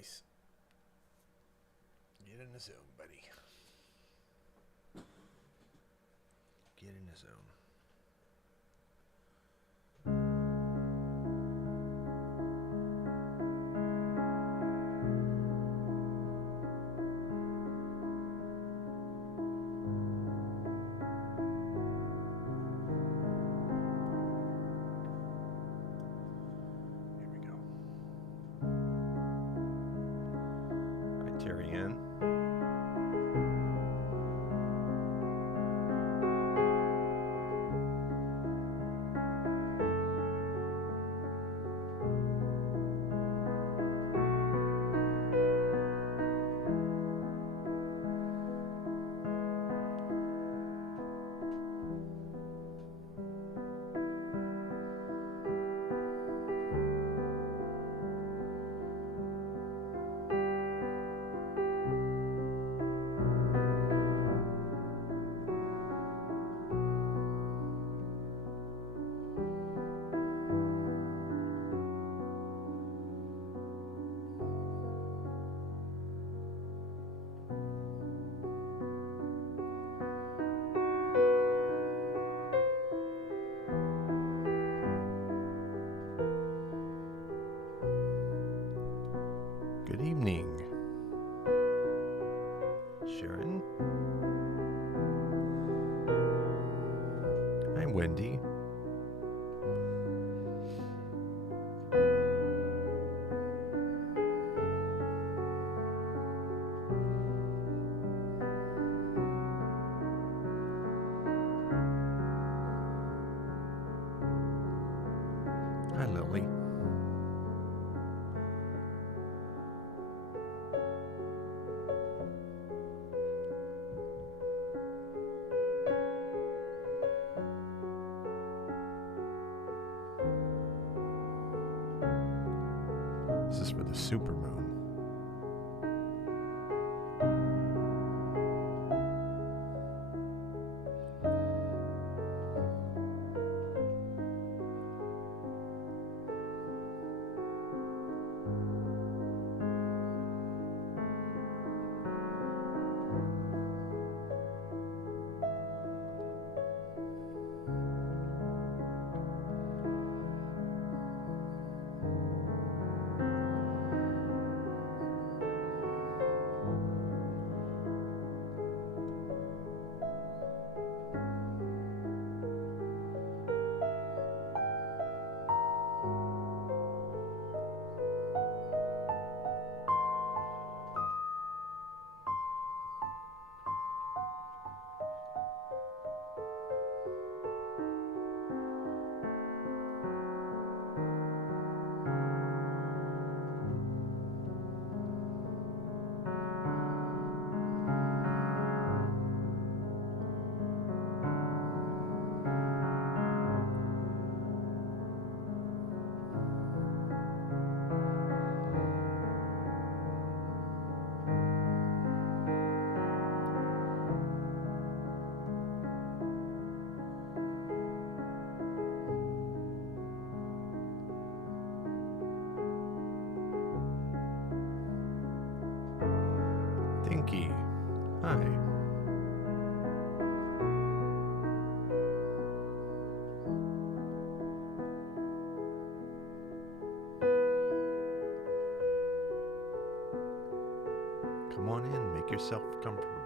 Jace. Get in the zone, buddy. Get in the zone. Terry Ann. Good evening, Sharon. Hi, Wendy. Hi, Lily. This is for the supermoon. Dinky. Hi. Come on in, make yourself comfortable.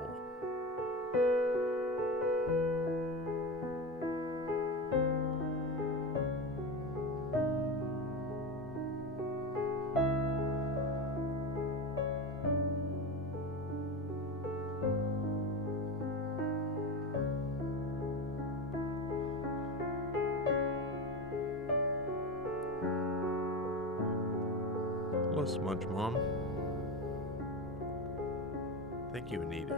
Hello, Smudge Mom. Thank you, Anita.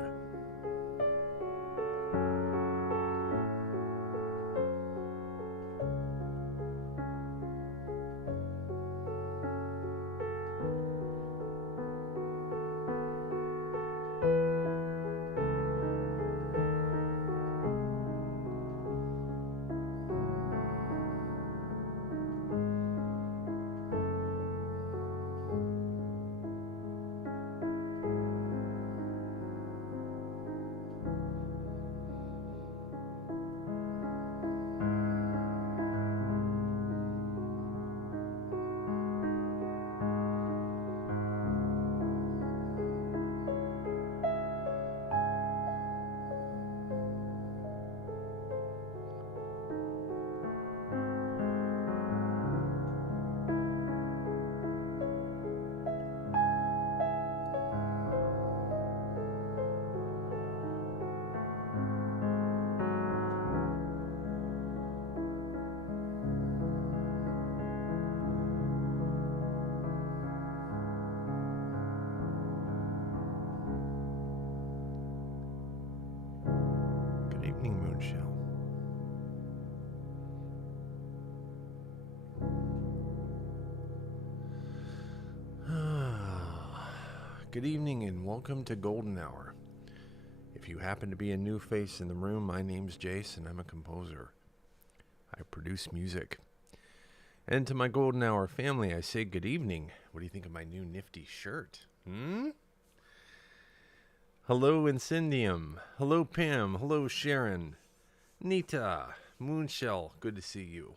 Good evening and welcome to Golden Hour. If you happen to be a new face in the room, my name's Jace and I'm a composer. I produce music. And to my Golden Hour family, I say good evening. What do you think of my new nifty shirt? Hello, Incendium. Hello, Pam. Hello, Sharon. Nita. Moonshell. Good to see you.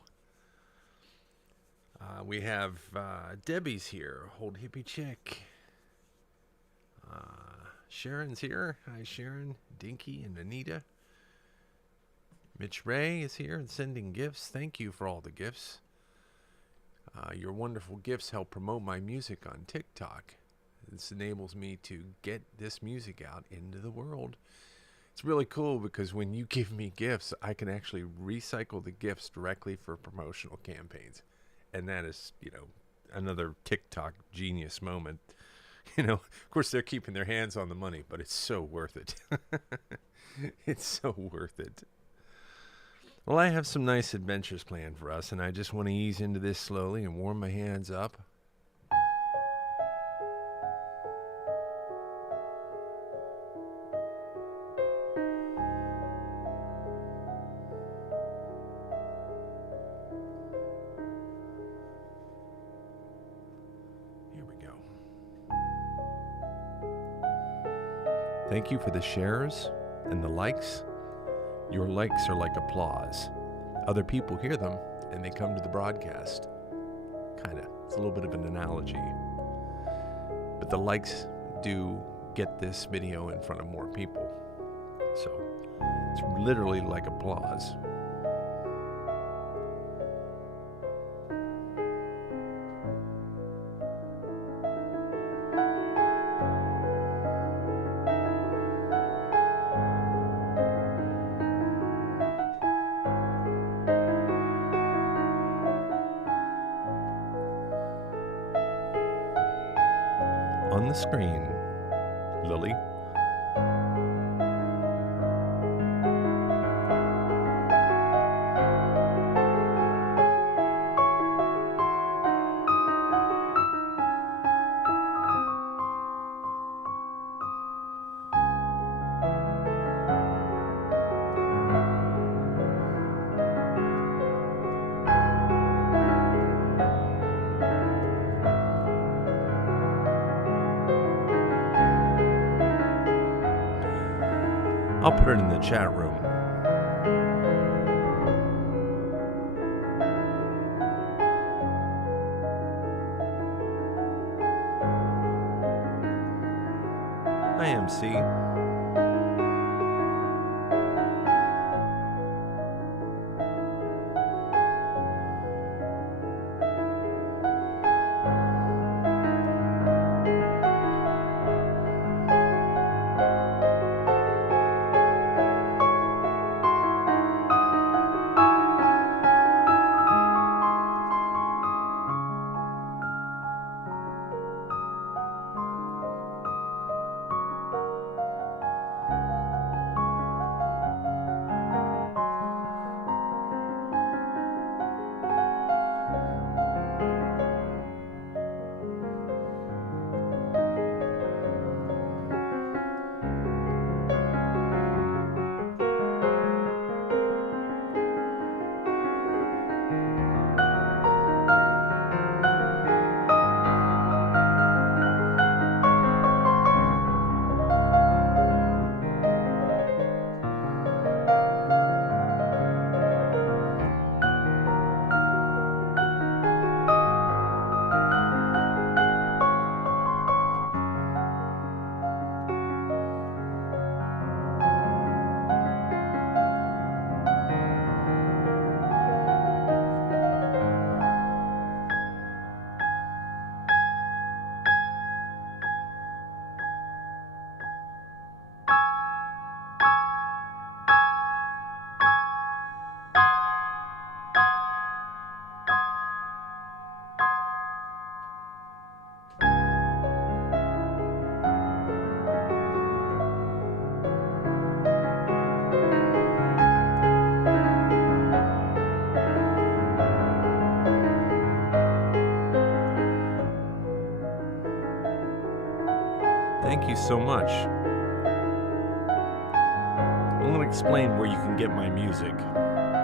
We have Debbie's here. Old hippie chick. Sharon's here. Hi, Sharon. Dinky and Anita. Mitch Ray is here and sending gifts. Thank you for all the gifts. Your wonderful gifts help promote my music on TikTok. This enables me to get this music out into the world. It's really cool because when you give me gifts, I can actually recycle the gifts directly for promotional campaigns. And that is, another TikTok genius moment. Of course, they're keeping their hands on the money, but it's so worth it. It's so worth it. Well, I have some nice adventures planned for us, and I just want to ease into this slowly and warm my hands up. Thank you for the shares and the likes. Your likes are like applause. Other people hear them and they come to the broadcast. Kinda. It's a little bit of an analogy. But the likes do get this video in front of more people. So it's literally like applause. On the screen, Lily. I'll put it in the chat room. Hi, MC. Thank you so much. I'm going to explain where you can get my music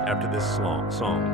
after this song.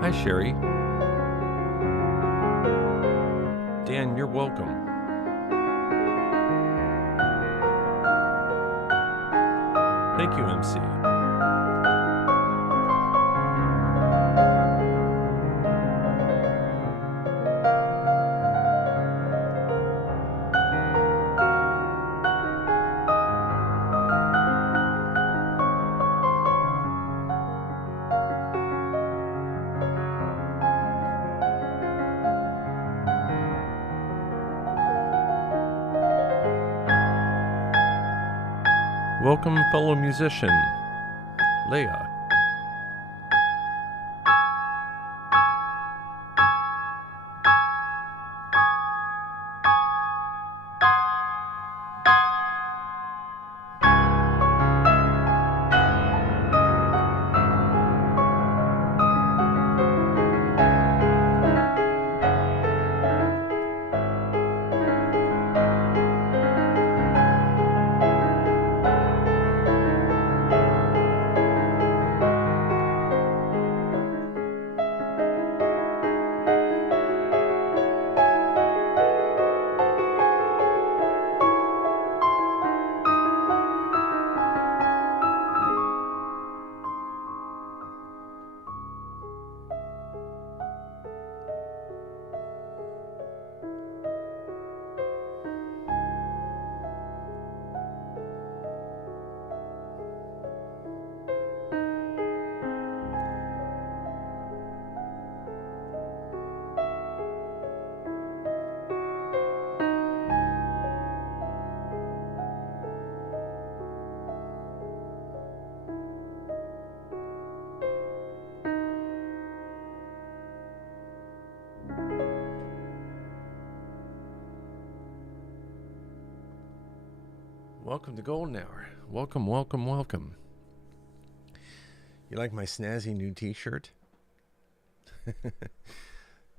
Hi, Sherry. Dan, you're welcome. Thank you, MC. Welcome, fellow musician, Leah. Welcome to Golden Hour. Welcome, welcome, welcome. You like my snazzy new t-shirt?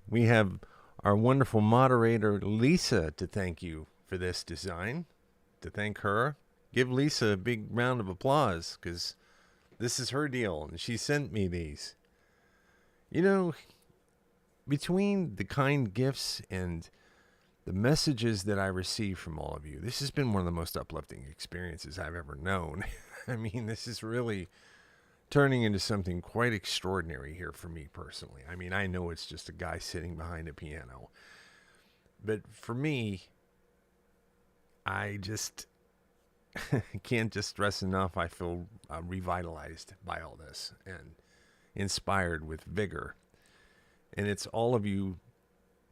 We have our wonderful moderator, Lisa, to thank you for this design. To thank her. Give Lisa a big round of applause, because this is her deal, and she sent me these. You know, between the kind gifts and the messages that I receive from all of you, this has been one of the most uplifting experiences I've ever known. I mean, this is really turning into something quite extraordinary here for me personally. I mean, I know it's just a guy sitting behind a piano. But for me, I just can't just stress enough. I feel revitalized by all this and inspired with vigor. And it's all of you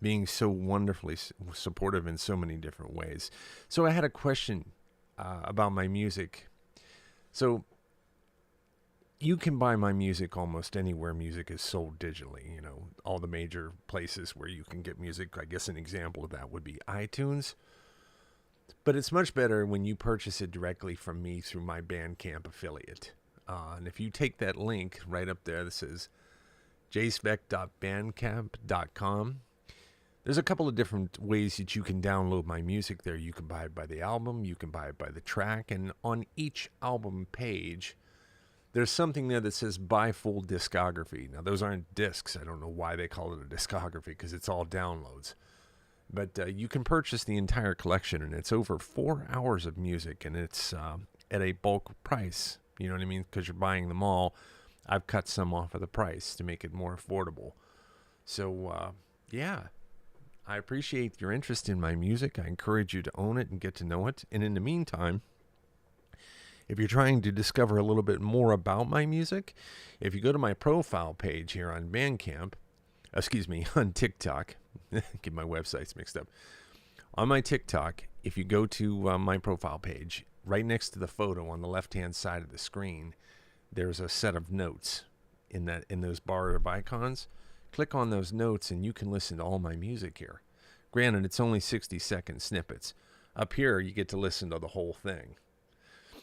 being so wonderfully supportive in so many different ways. So I had a question about my music. So you can buy my music almost anywhere music is sold digitally. You know, all the major places where you can get music. I guess an example of that would be iTunes. But it's much better when you purchase it directly from me through my Bandcamp affiliate. And if you take that link right up there that says jacevek.bandcamp.com, there's a couple of different ways that you can download my music there. You can buy it by the album, you can buy it by the track, and on each album page, there's something there that says buy full discography. Now, those aren't discs. I don't know why they call it a discography, because it's all downloads. But you can purchase the entire collection, and it's over 4 hours of music, and it's at a bulk price. You know what I mean? Because you're buying them all. I've cut some off of the price to make it more affordable. So, yeah. I appreciate your interest in my music. I encourage you to own it and get to know it. And in the meantime, If you're trying to discover a little bit more about my music, if you go to my profile page here on Bandcamp, on TikTok, get my websites mixed up. On my TikTok, if you go to my profile page, right next to the photo on the left-hand side of the screen, there's a set of notes in those bar of icons. Click on those notes and you can listen to all my music here. Granted, it's only 60-second snippets. Up here, you get to listen to the whole thing.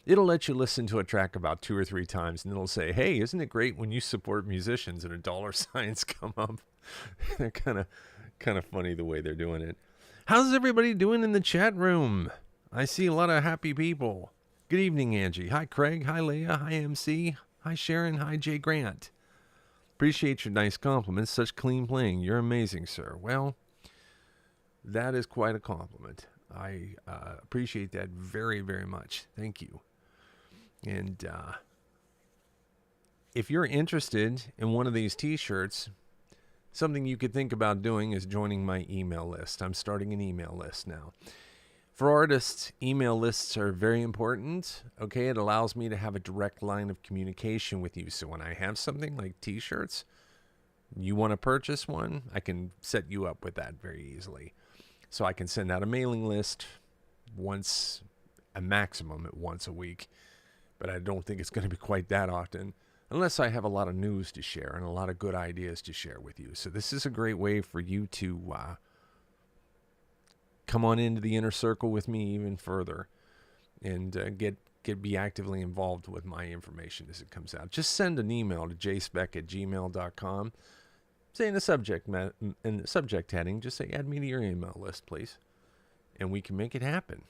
It'll let you listen to a track about 2 or 3 times, and it'll say, hey, isn't it great when you support musicians and $ signs come up? They're kind of funny the way they're doing it. How's everybody doing in the chat room? I see a lot of happy people. Good evening, Angie. Hi, Craig. Hi, Leah. Hi, MC. Hi, Sharon. Hi, Jay Grant. Appreciate your nice compliments. Such clean playing. You're amazing, sir. Well, that is quite a compliment. I appreciate that very, very much. Thank you. And if you're interested in one of these t-shirts, something you could think about doing is joining my email list. I'm starting an email list now. For artists, email lists are very important. Okay, it allows me to have a direct line of communication with you. So when I have something like t-shirts, you want to purchase one, I can set you up with that very easily. So I can send out a mailing list once, a maximum at once a week. But I don't think it's going to be quite that often, unless I have a lot of news to share and a lot of good ideas to share with you. So this is a great way for you to come on into the inner circle with me even further and be actively involved with my information as it comes out. Just send an email to jacevek@gmail.com. Say in the subject heading, just say, add me to your email list, please. And we can make it happen.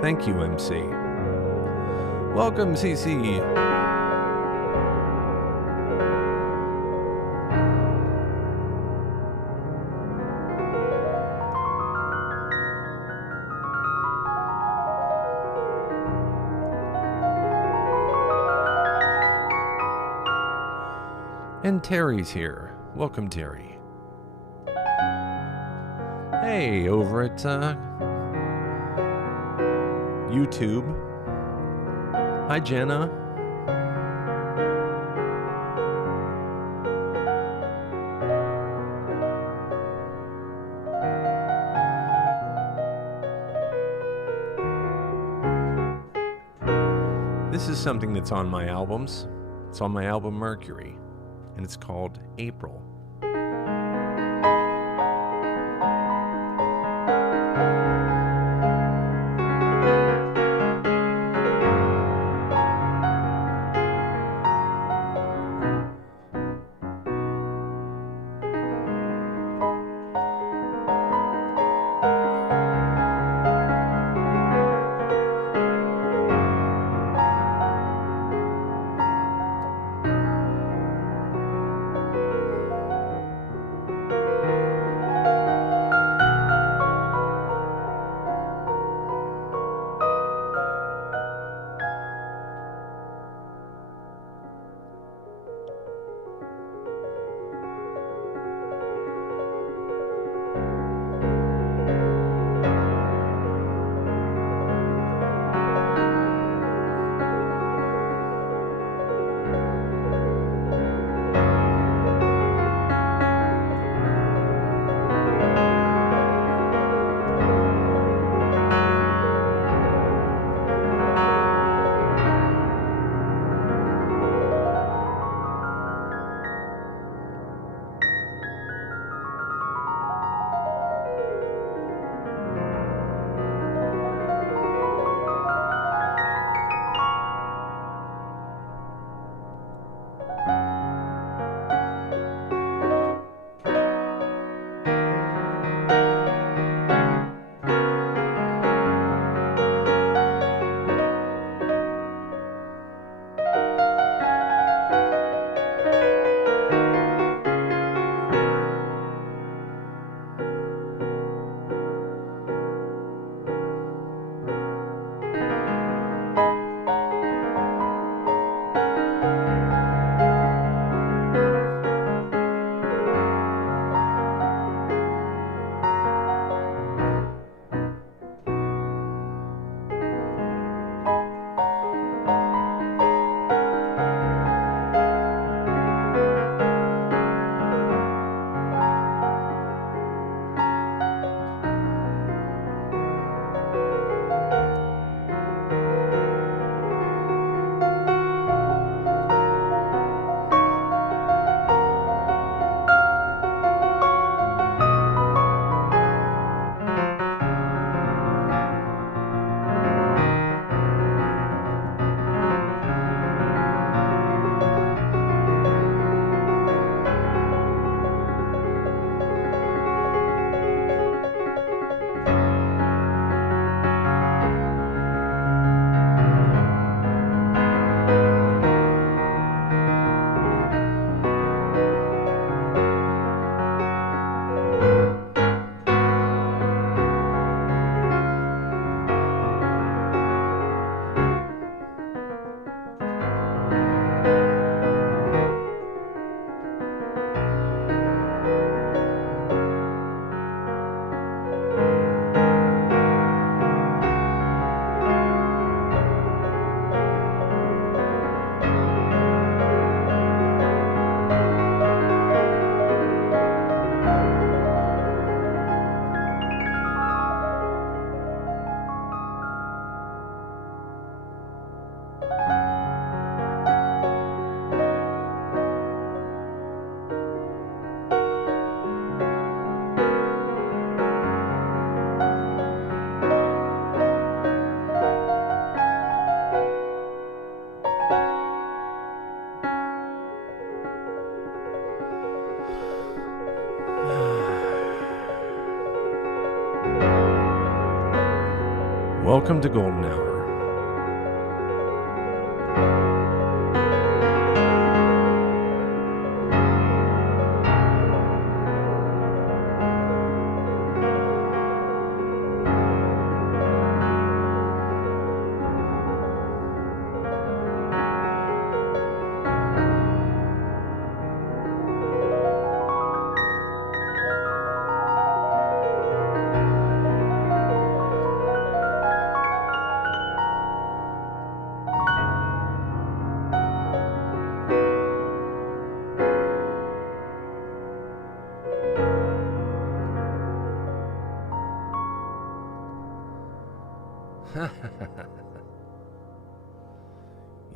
Thank you, MC. Welcome, CC. And Terry's here. Welcome, Terry. Hey, over at YouTube. Hi, Jenna. This is something that's on my albums. It's on my album Mercury, and it's called April. Welcome to Golden Hour.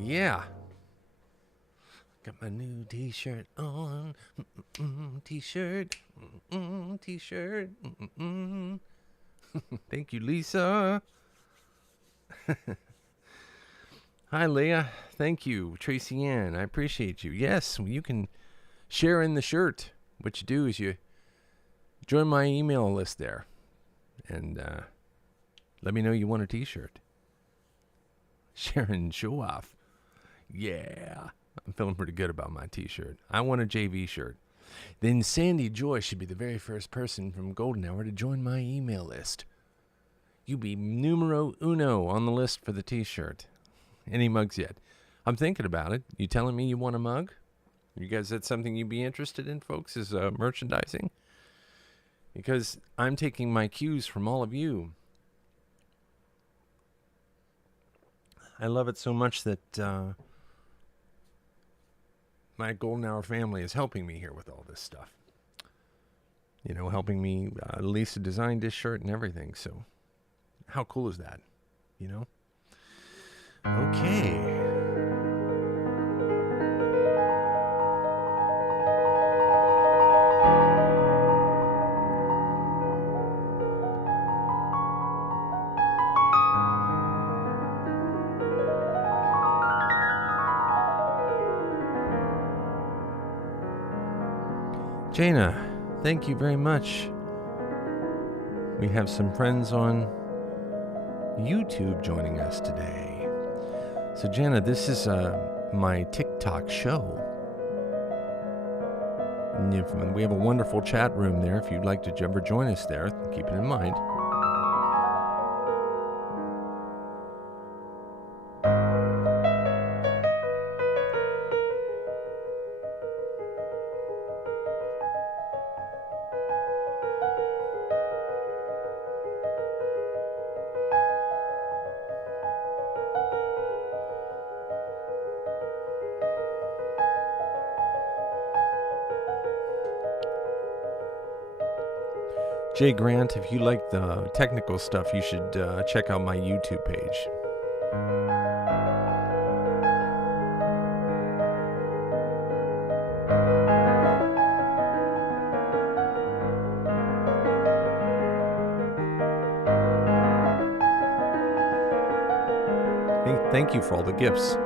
Yeah. Got my new t-shirt on. T-shirt. T-shirt. Thank you, Lisa. Hi, Leah. Thank you, Tracy Ann. I appreciate you. Yes, you can share in the shirt. What you do is you join my email list there. And let me know you want a t-shirt. Sharon, show off. Yeah. I'm feeling pretty good about my t-shirt. I want a JV shirt. Then Sandy Joy should be the very first person from Golden Hour to join my email list. You be numero uno on the list for the t-shirt. Any mugs yet? I'm thinking about it. You telling me you want a mug? You guys, that's something you'd be interested in, folks, is merchandising? Because I'm taking my cues from all of you. I love it so much that my Golden Hour family is helping me here with all this stuff. You know, helping me. Lisa designed this shirt and everything. So how cool is that? You know? Okay. Jaina, thank you very much. We have some friends on YouTube joining us today. So, Jaina, this is my TikTok show. And we have a wonderful chat room there. If you'd like to ever join us there, keep it in mind. Jay Grant, if you like the technical stuff, you should check out my YouTube page. Thank you for all the gifts.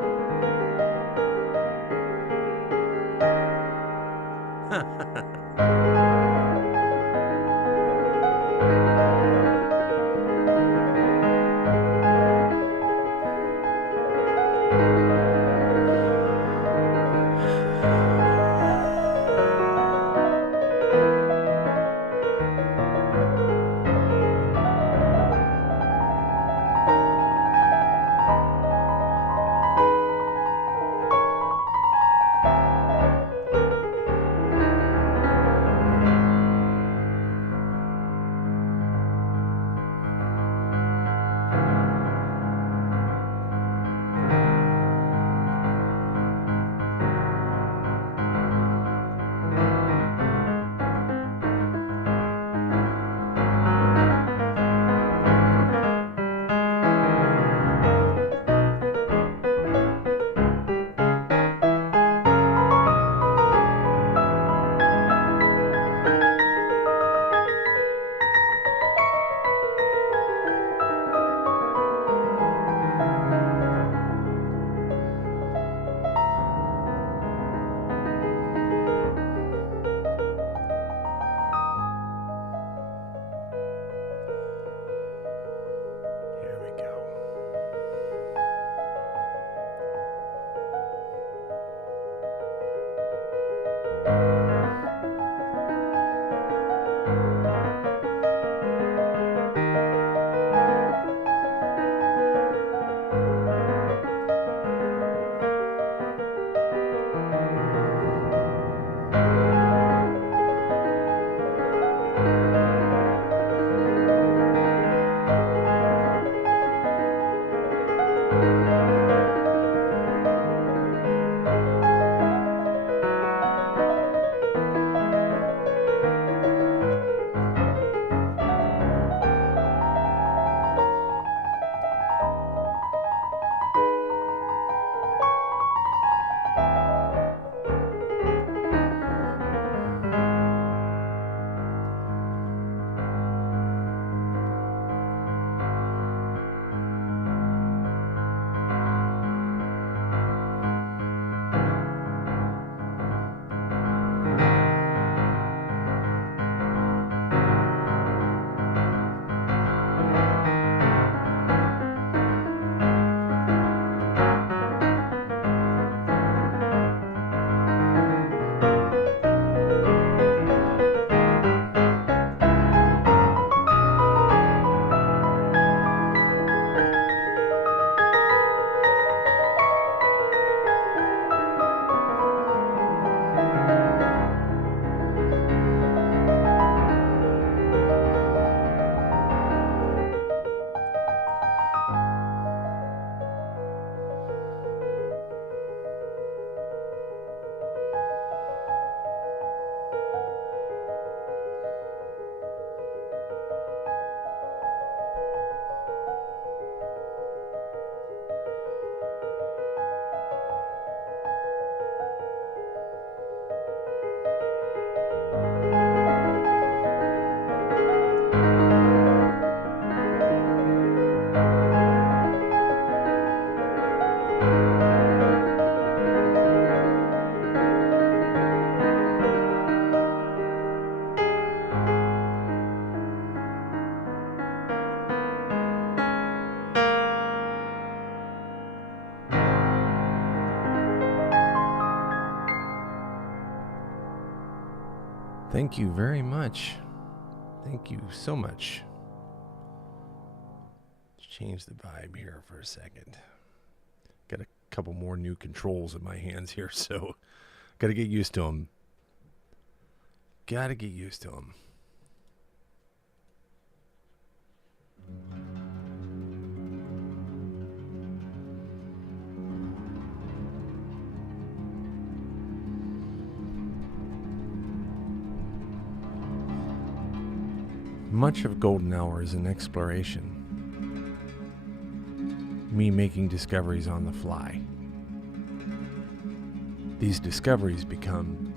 Thank you very much. Thank you so much. Let's change the vibe here for a second. Got a couple more new controls in my hands here, so got to get used to them. Got to get used to them. Much of Golden Hour is an exploration. Me making discoveries on the fly. These discoveries become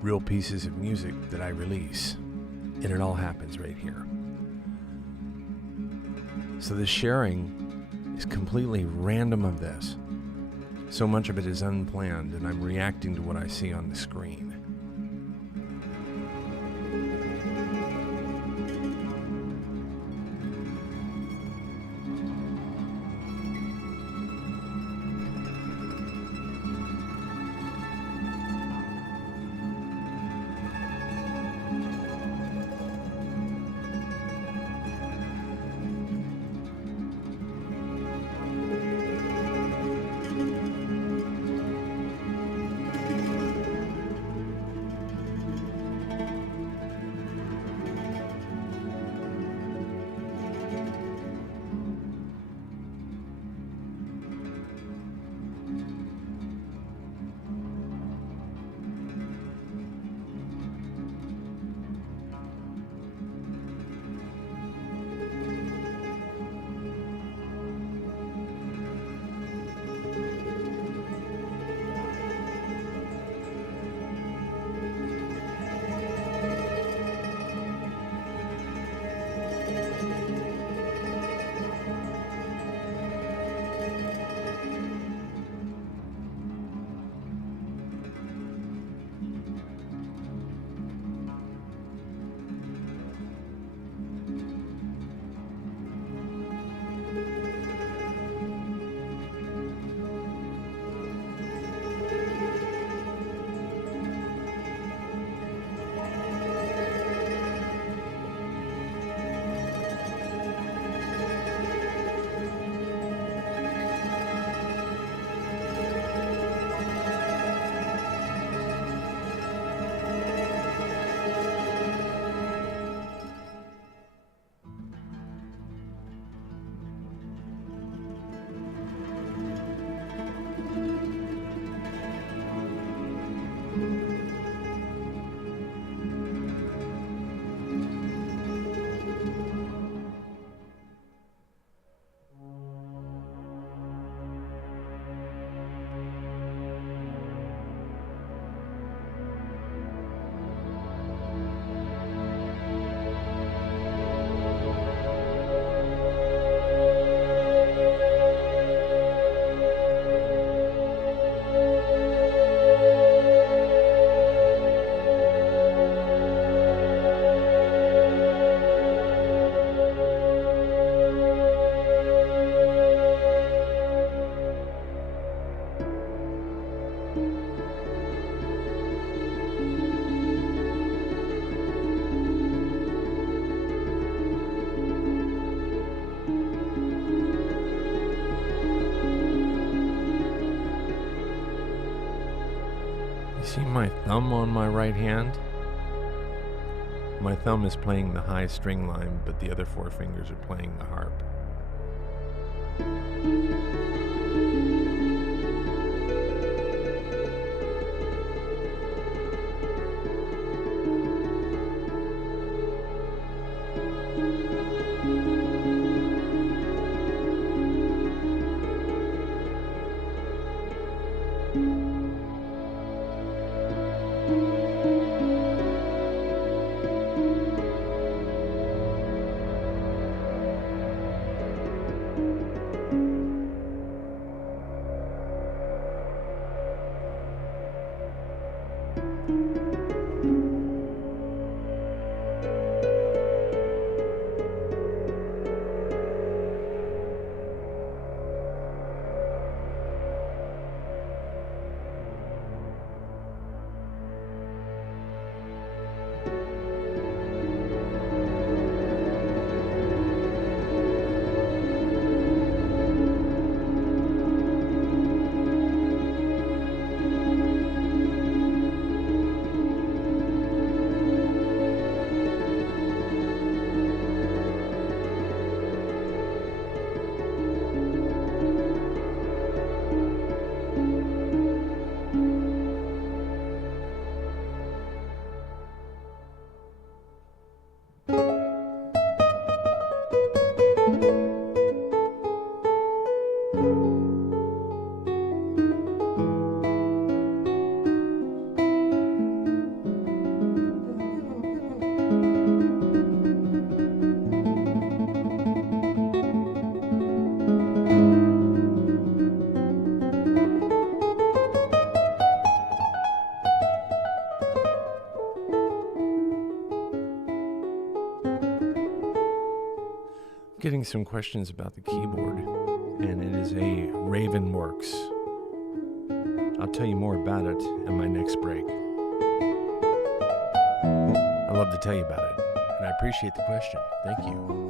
real pieces of music that I release, and it all happens right here. So the sharing is completely random of this. So much of it is unplanned, and I'm reacting to what I see on the screen. See my thumb on my right hand? My thumb is playing the high string line, but the other four fingers are playing the harp. getting some questions about the keyboard, and it is a Ravenworks. I'll tell you more about it in my next break. I'd love to tell you about it, and I appreciate the question. Thank you.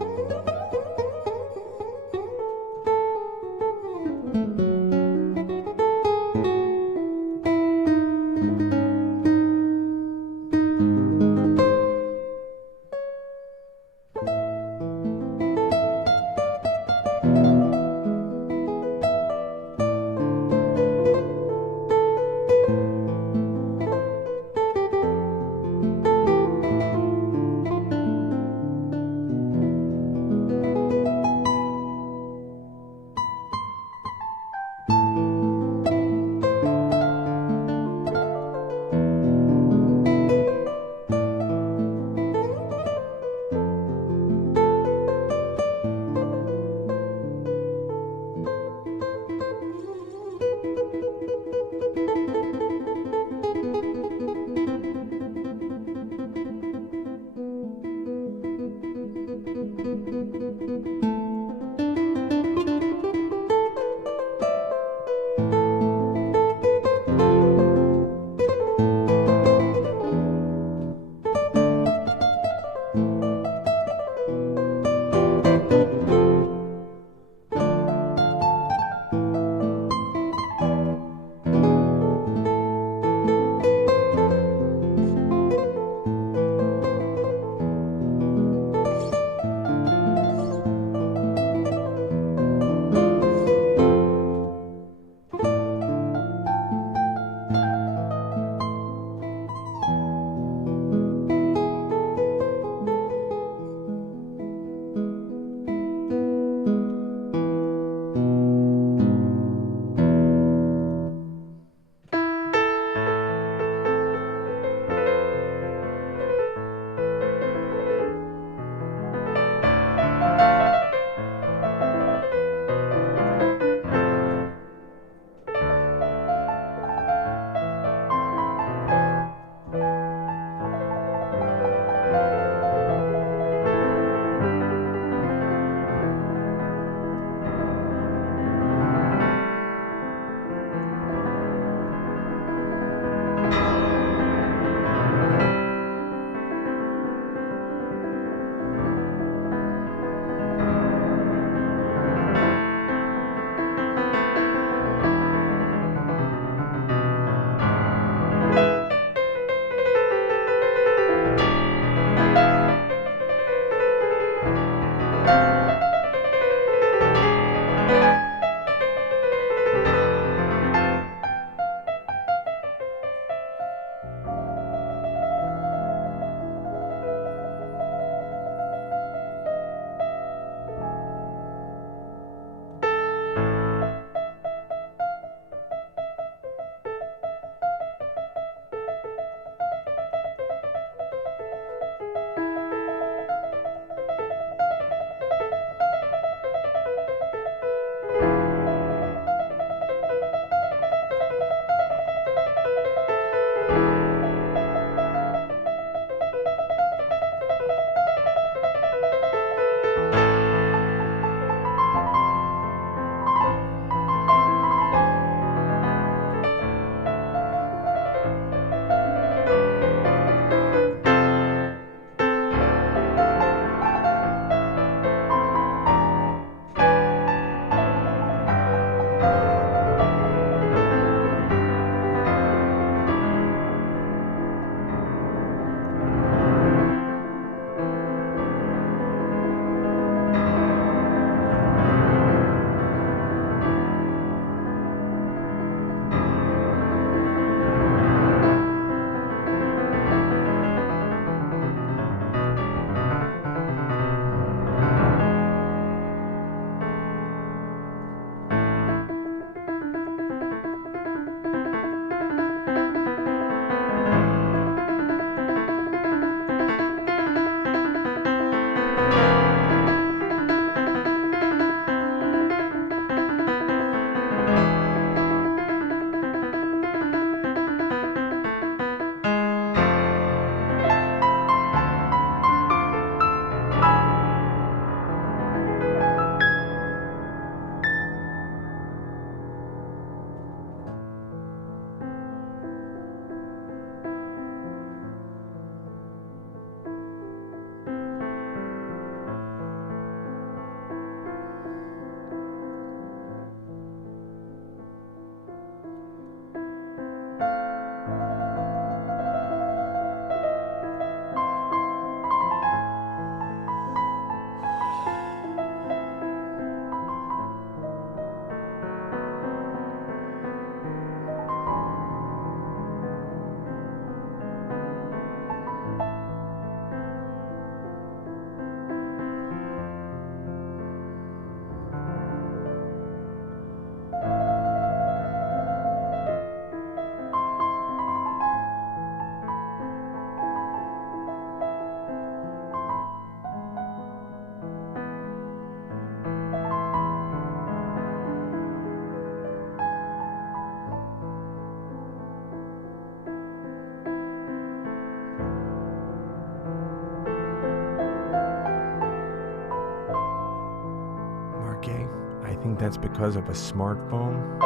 that's because of a smartphone.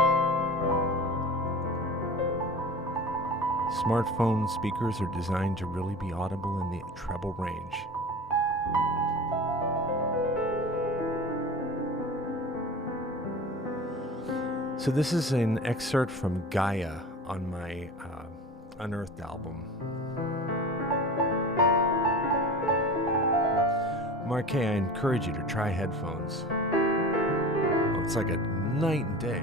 Smartphone speakers are designed to really be audible in the treble range. So this is an excerpt from Gaia on my Unearthed album. Mark, I encourage you to try headphones. Oh, it's like a night and day.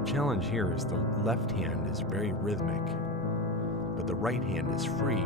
The challenge here is the left hand is very rhythmic, but the right hand is free.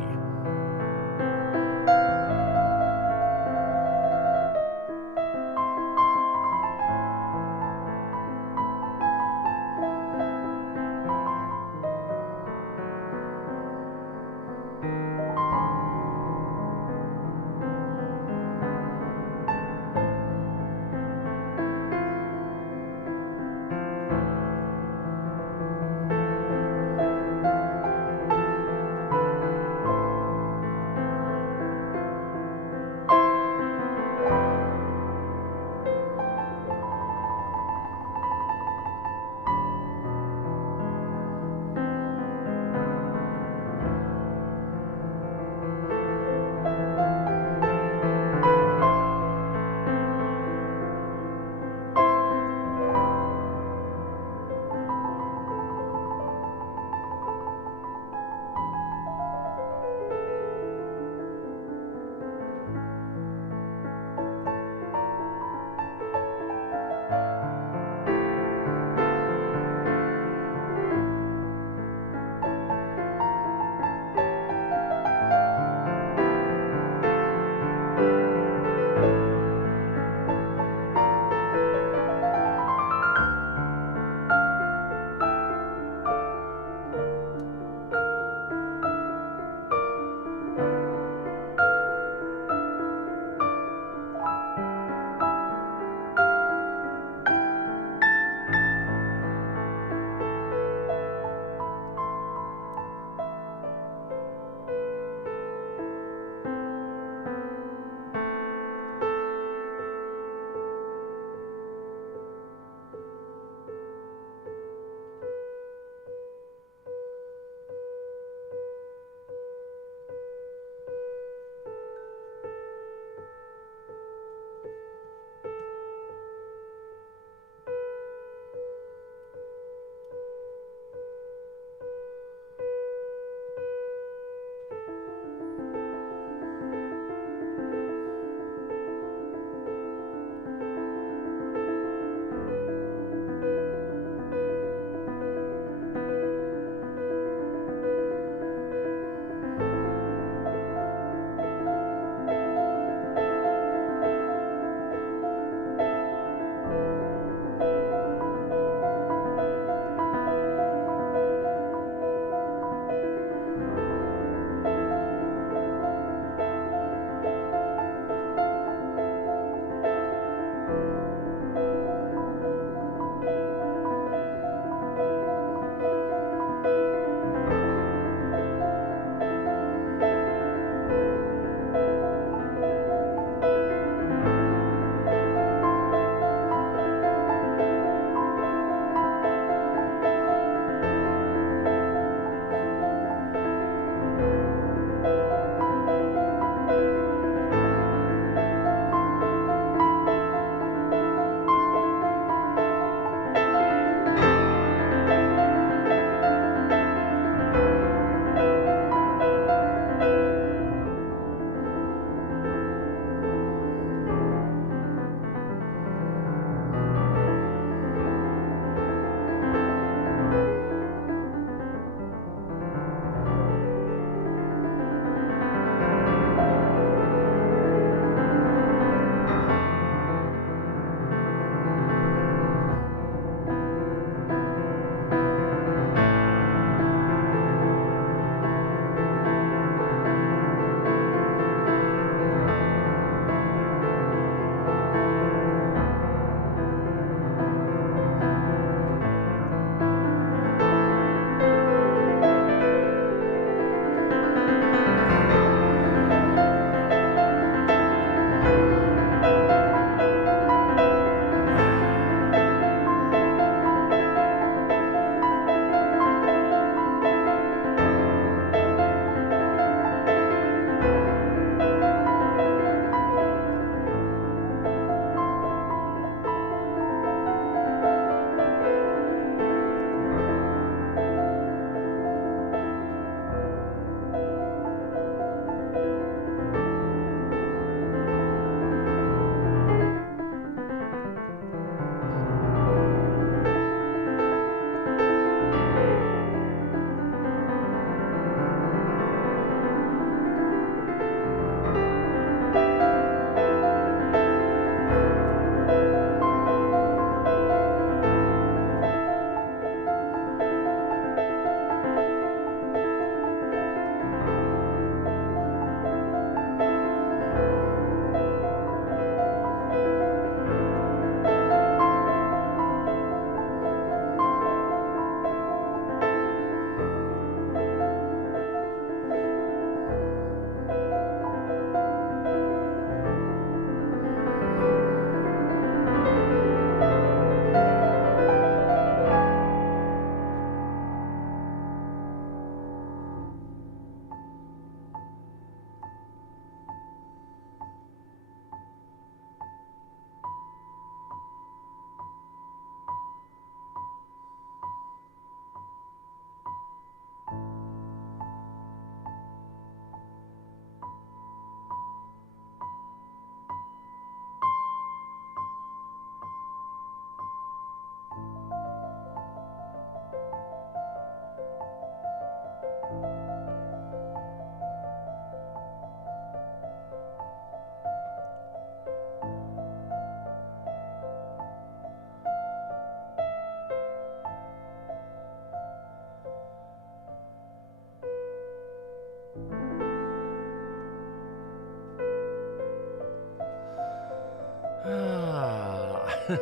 So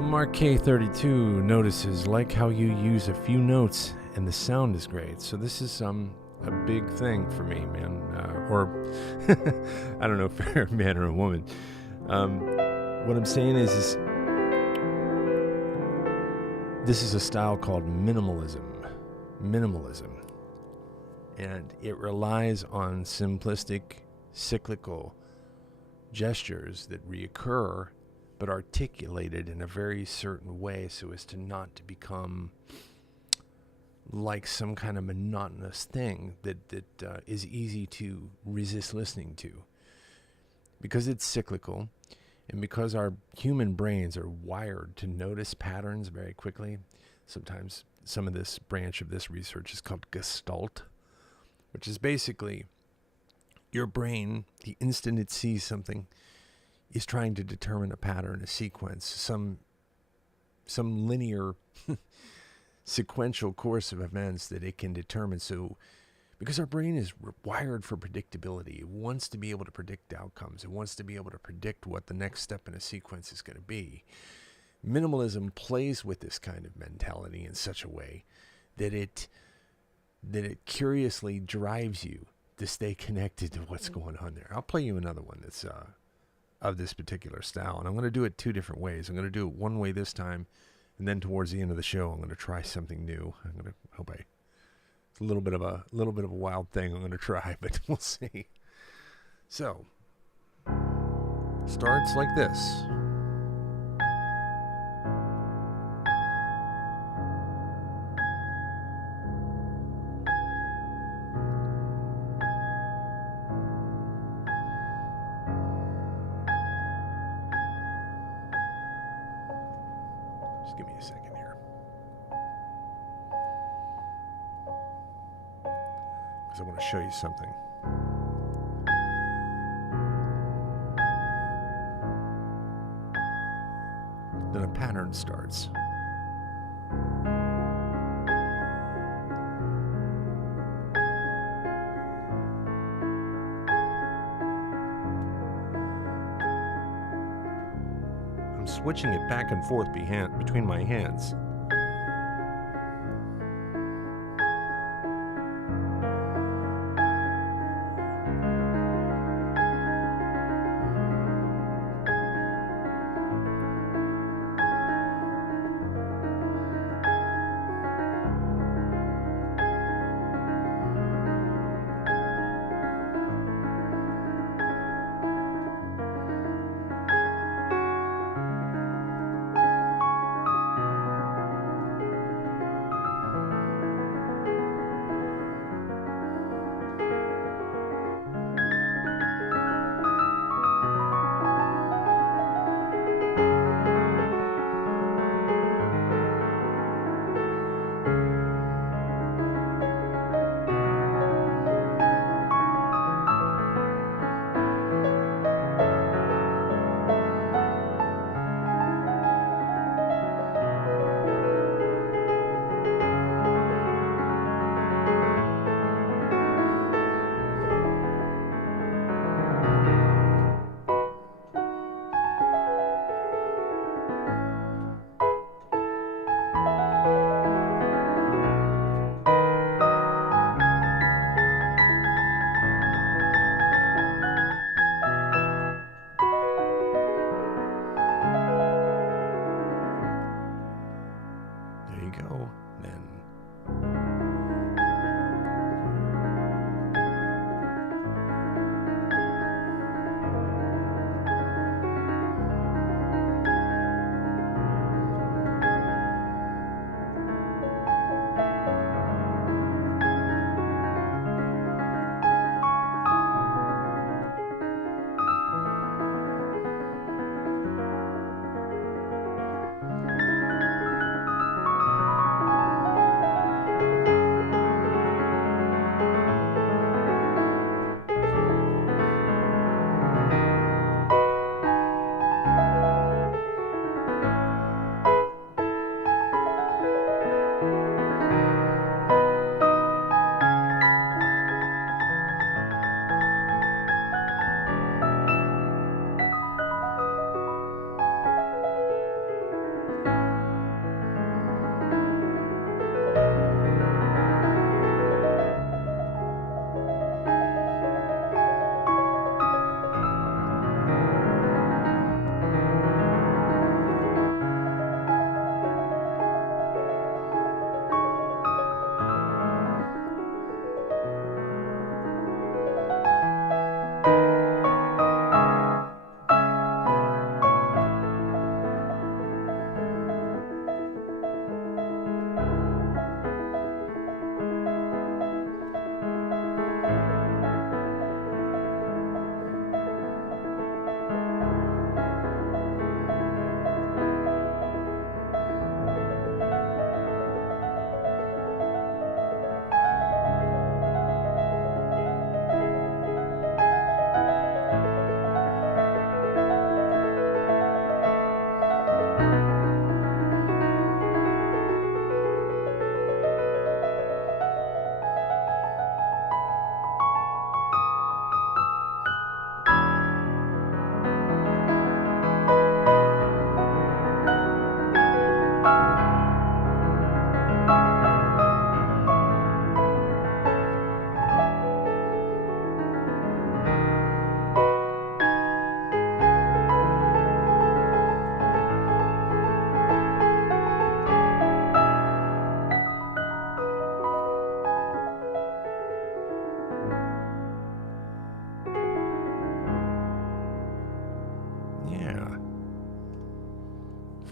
Mark K32 notices, like how you use a few notes and the sound is great. So this is a big thing for me, man. Or I don't know if you're a man or a woman. What I'm saying is this is a style called minimalism. Minimalism. And it relies on simplistic, cyclical gestures that reoccur but articulated in a very certain way so as to not to become like some kind of monotonous thing that is easy to resist listening to. Because it's cyclical, and because our human brains are wired to notice patterns very quickly, sometimes some of this branch of this research is called Gestalt, which is basically your brain, the instant it sees something, is trying to determine a pattern, a sequence, some linear sequential course of events that it can determine. So because our brain is wired for predictability, it wants to be able to predict outcomes. It wants to be able to predict what the next step in a sequence is going to be. Minimalism plays with this kind of mentality in such a way that it curiously drives you to stay connected to what's going on there. I'll play you another one that's of this particular style, and I'm going to do it two different ways. I'm going to do it one way this time, and then towards the end of the show, I'm going to try something new. It's a little bit of a wild thing I'm going to try, but we'll see. So, starts like this. Just give me a second here. Because I want to show you something. Then a pattern starts. I'm switching it back and forth between my hands.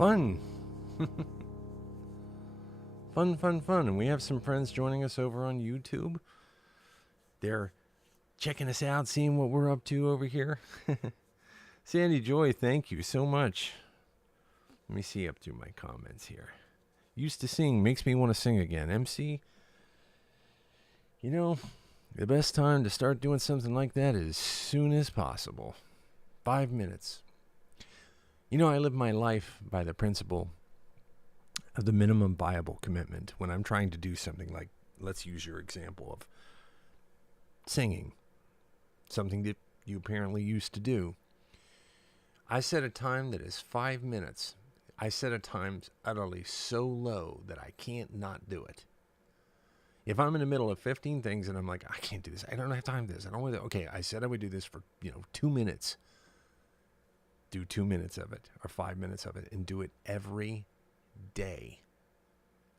Fun. Fun, fun, fun. And we have some friends joining us over on YouTube. They're checking us out, seeing what we're up to over here. Sandy Joy, thank you so much. Let me see up through my comments here. Used to sing, makes me want to sing again. MC, you know, the best time to start doing something like that is as soon as possible. 5 minutes. You know, I live my life by the principle of the minimum viable commitment when I'm trying to do something like, let's use your example of singing, something that you apparently used to do. I set a time that is 5 minutes. I set a time utterly so low that I can't not do it. If I'm in the middle of 15 things and I'm like, I can't do this, I don't have time for this, I don't want to, okay, I said I would do this for, 2 minutes. Do 2 minutes of it or 5 minutes of it and do it every day.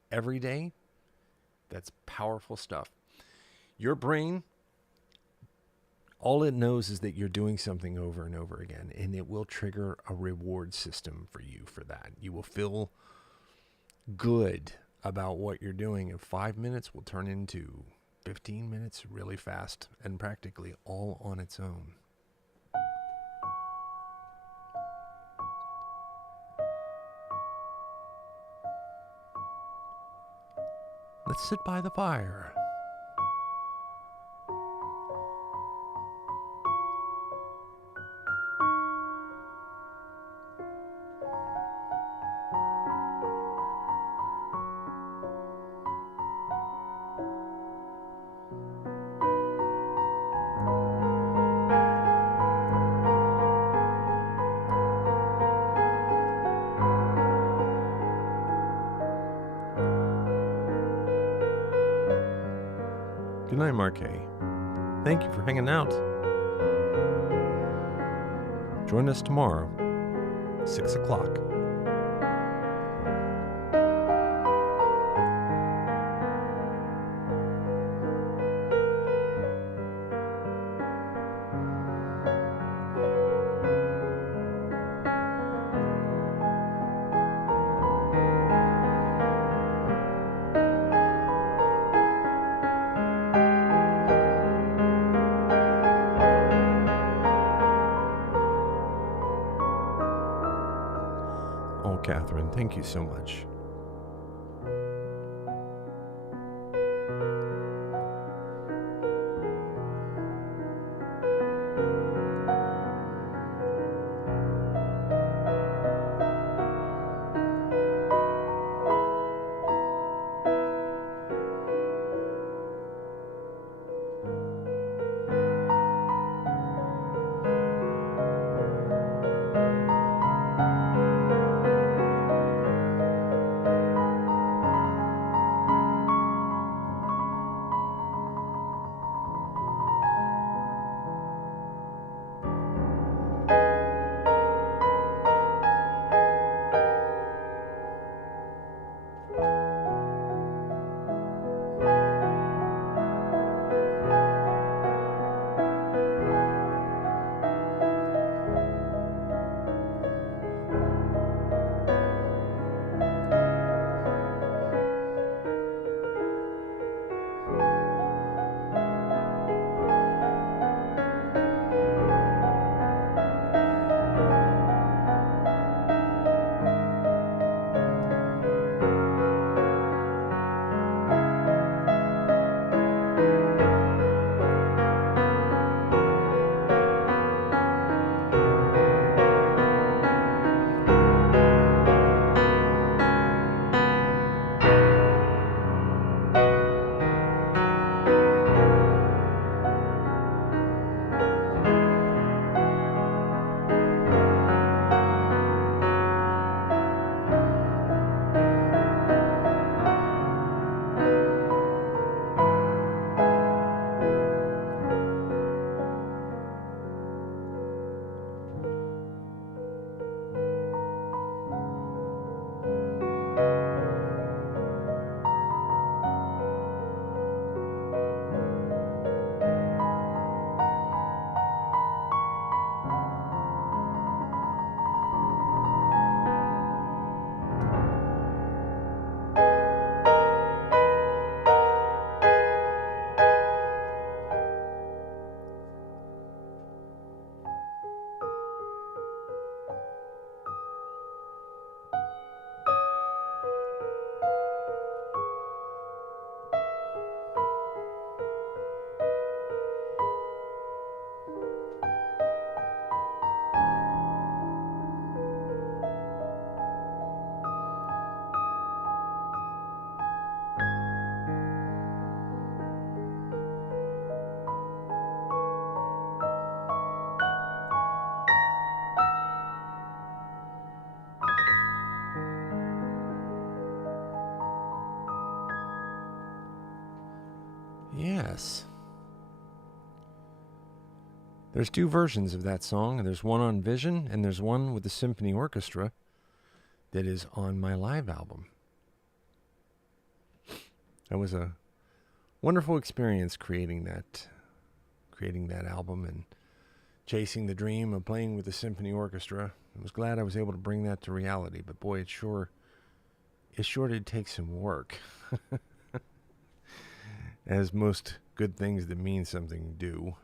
Every day, that's powerful stuff. Your brain, all it knows is that you're doing something over and over again, and it will trigger a reward system for you for that. You will feel good about what you're doing, and 5 minutes will turn into 15 minutes really fast and practically all on its own. Let's sit by the fire. Good night, Marquet. Thank you for hanging out. Join us tomorrow, 6 o'clock. Oh, Catherine, thank you so much. There's two versions of that song, and there's one on Vision, and there's one with the symphony orchestra that is on my live album. That was a wonderful experience creating that album and chasing the dream of playing with the symphony orchestra. I was glad I was able to bring that to reality, but boy, it sure did take some work. As most good things that mean something do.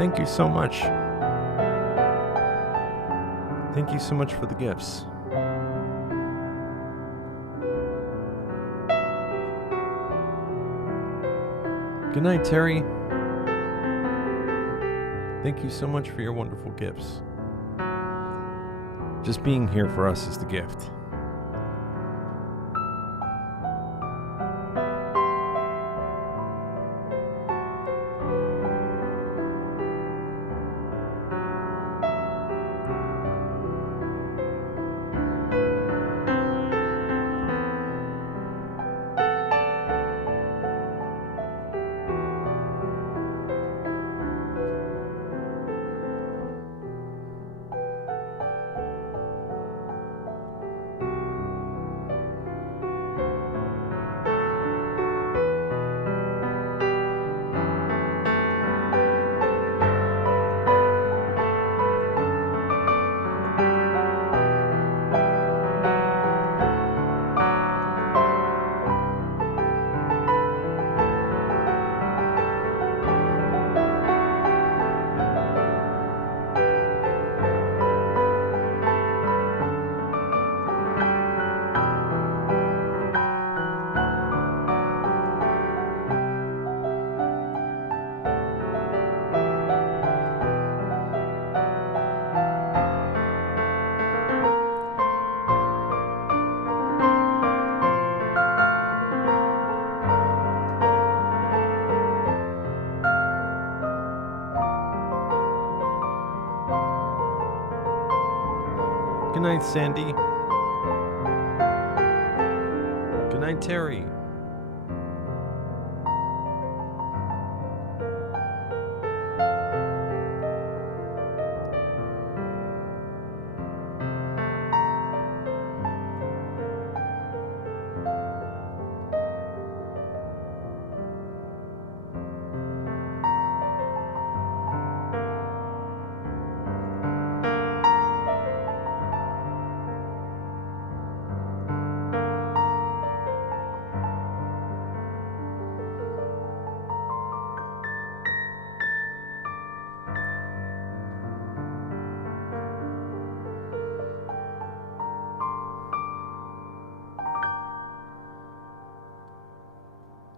Thank you so much. Thank you so much for the gifts. Good night, Terry. Thank you so much for your wonderful gifts. Just being here for us is the gift. Good night, Sandy. Good night, Terry.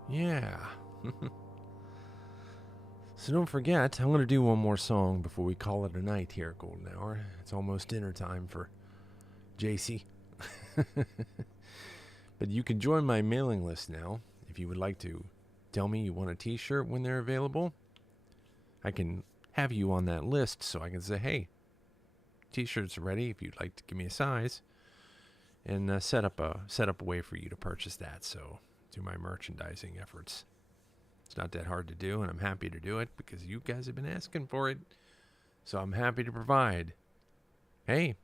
Yeah. So don't forget, I'm going to do one more song before we call it a night here at Golden Hour. It's almost dinner time for JC. But you can join my mailing list now if you would like to tell me you want a t-shirt when they're available. I can have you on that list so I can say, hey, t-shirts are ready if you'd like to give me a size, and set up a way for you to purchase that. So do my merchandising efforts. It's not that hard to do, and I'm happy to do it because you guys have been asking for it. So I'm happy to provide. Hey,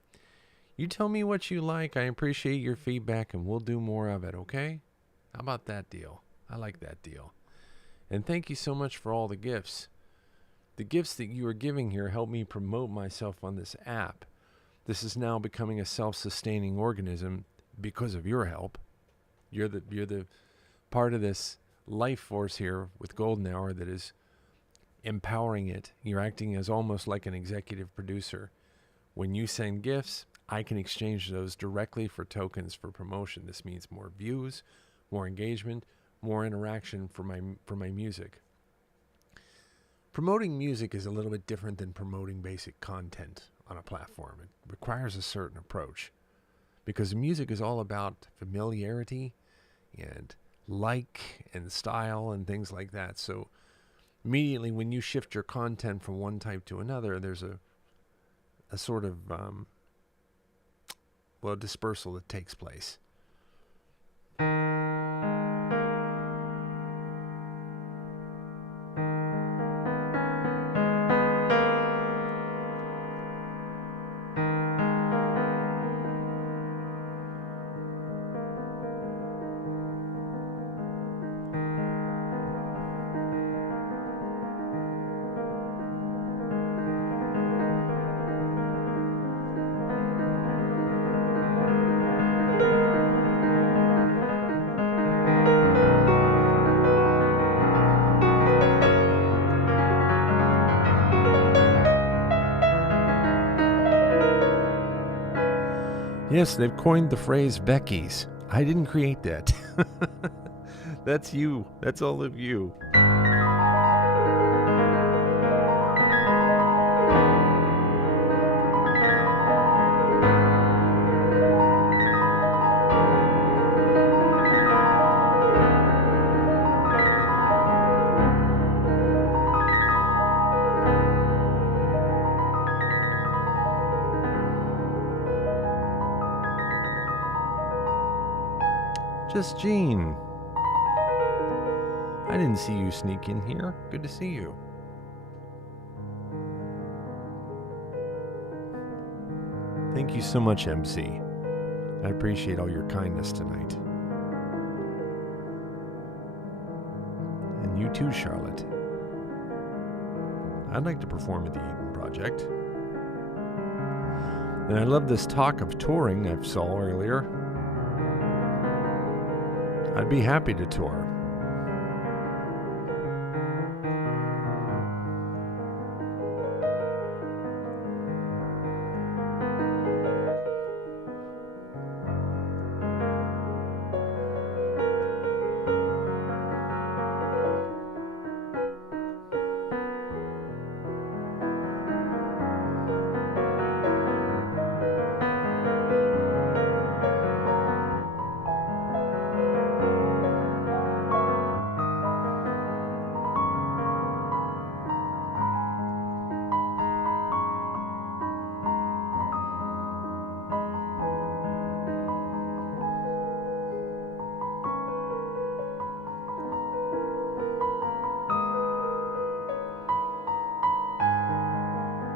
you tell me what you like. I appreciate your feedback, and we'll do more of it, okay? How about that deal? I like that deal. And thank you so much for all the gifts. The gifts that you are giving here help me promote myself on this app. This is now becoming a self-sustaining organism because of your help. You're the part of this life force here with Golden Hour that is empowering it. You're acting as almost like an executive producer. When you send gifts, I can exchange those directly for tokens for promotion. This means more views, more engagement, more interaction for my music. Promoting music is a little bit different than promoting basic content on a platform. It requires a certain approach because music is all about familiarity and and style and things like that. So immediately when you shift your content from one type to another, there's a sort of dispersal that takes place. Yes, they've coined the phrase Becky's. I didn't create that. That's you. That's all of you. Just Jean. I didn't see you sneak in here. Good to see you. Thank you so much, MC. I appreciate all your kindness tonight. And you too, Charlotte. I'd like to perform at the Eden Project. And I love this talk of touring I saw earlier. I'd be happy to tour.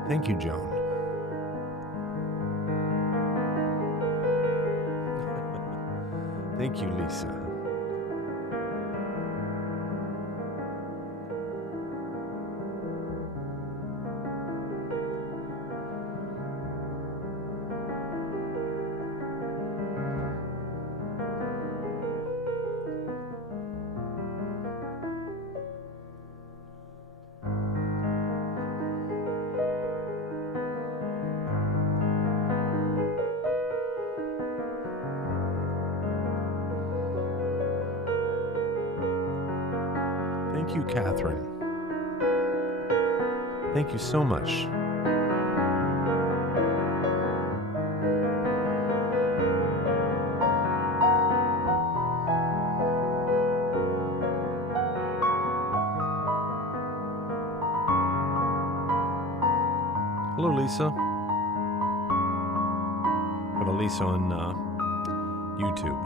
Thank you, Joan. Thank you, Lisa. Thank you, Catherine. Thank you so much. Hello, Lisa. I have a Lisa on YouTube.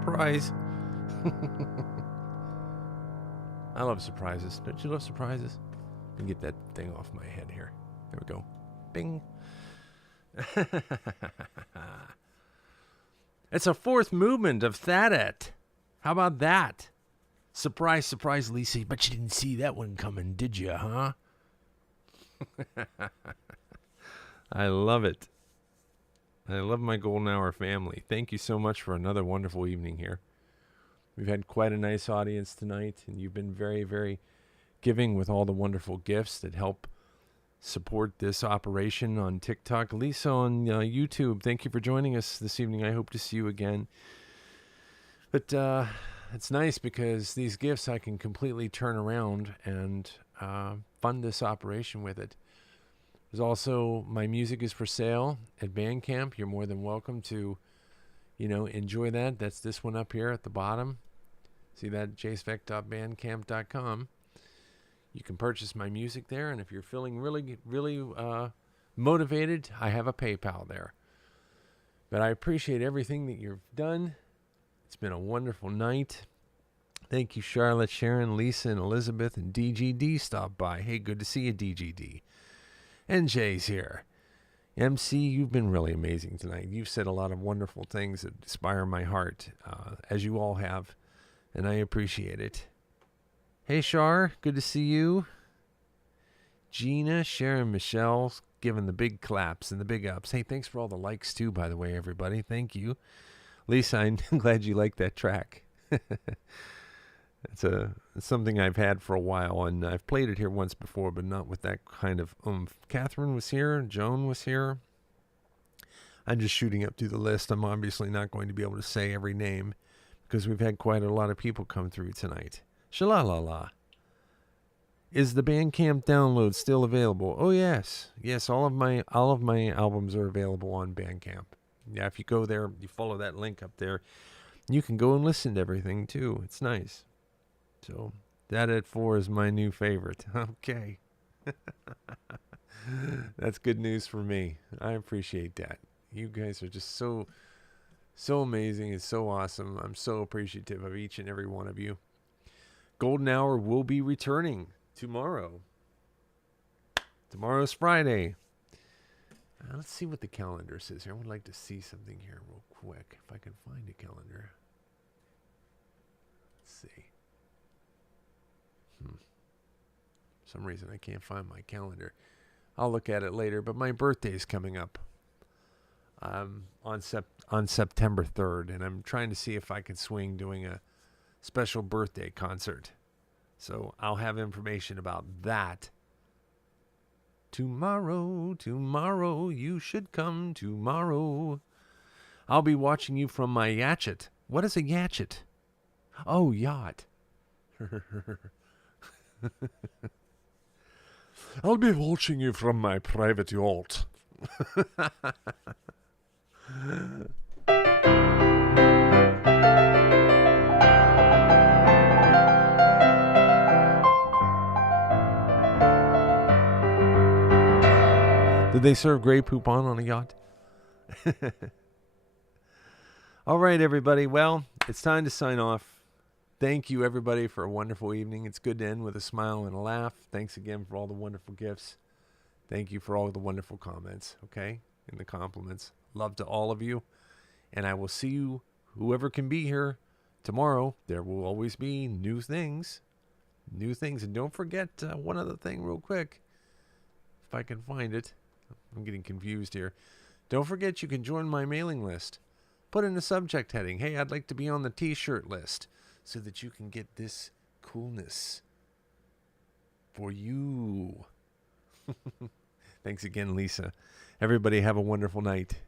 surprise. I love surprises. Don't you love surprises? Let me get that thing off my head here. There we go. Bing. It's a fourth movement of Thatet. How about that? Surprise, surprise, Lisa. But you didn't see that one coming, did you, huh? I love it. I love my Golden Hour family. Thank you so much for another wonderful evening here. We've had quite a nice audience tonight, and you've been very, very giving with all the wonderful gifts that help support this operation on TikTok. Lisa on YouTube, thank you for joining us this evening. I hope to see you again. But it's nice because these gifts I can completely turn around and fund this operation with it. There's also, my music is for sale at Bandcamp. You're more than welcome to, enjoy that. That's this one up here at the bottom. See that? jacevek.bandcamp.com. You can purchase my music there, and if you're feeling really, really motivated, I have a PayPal there. But I appreciate everything that you've done. It's been a wonderful night. Thank you, Charlotte, Sharon, Lisa, and Elizabeth, and DGD stopped by. Hey, good to see you, DGD. And Jay's here. MC, you've been really amazing tonight. You've said a lot of wonderful things that inspire my heart, as you all have, and I appreciate it. Hey, Shar, good to see you. Gina, Sharon, Michelle, giving the big claps and the big ups. Hey, thanks for all the likes, too, by the way, everybody. Thank you. Lisa, I'm glad you like that track. It's something I've had for a while, and I've played it here once before, but not with that kind of oomph. Catherine was here. Joan was here. I'm just shooting up through the list. I'm obviously not going to be able to say every name because we've had quite a lot of people come through tonight. Shalala. Is the Bandcamp download still available? Oh, yes. Yes, all of my albums are available on Bandcamp. Yeah, if you go there, you follow that link up there, you can go and listen to everything, too. It's nice. So, that at 4 is my new favorite. Okay. That's good news for me. I appreciate that. You guys are just so amazing and so awesome. I'm so appreciative of each and every one of you. Golden Hour will be returning tomorrow. Tomorrow's Friday. Let's see what the calendar says here. I would like to see something here real quick. If I can find a calendar. Let's see. For some reason I can't find my calendar. I'll look at it later, but my birthday's coming up on September 3rd, and I'm trying to see if I can swing doing a special birthday concert. So I'll have information about that tomorrow. You should come tomorrow. I'll be watching you from my yatchet. What is a yatchet? Oh, yacht. I'll be watching you from my private yacht. Did they serve Grey Poupon on a yacht? All right, everybody. Well, it's time to sign off. Thank you, everybody, for a wonderful evening. It's good to end with a smile and a laugh. Thanks again for all the wonderful gifts. Thank you for all the wonderful comments, okay, and the compliments. Love to all of you. And I will see you, whoever can be here, tomorrow. There will always be new things. And don't forget one other thing real quick, if I can find it. I'm getting confused here. Don't forget you can join my mailing list. Put in the subject heading, hey, I'd like to be on the t-shirt list, so that you can get this coolness for you. Thanks again, Lisa. Everybody have a wonderful night.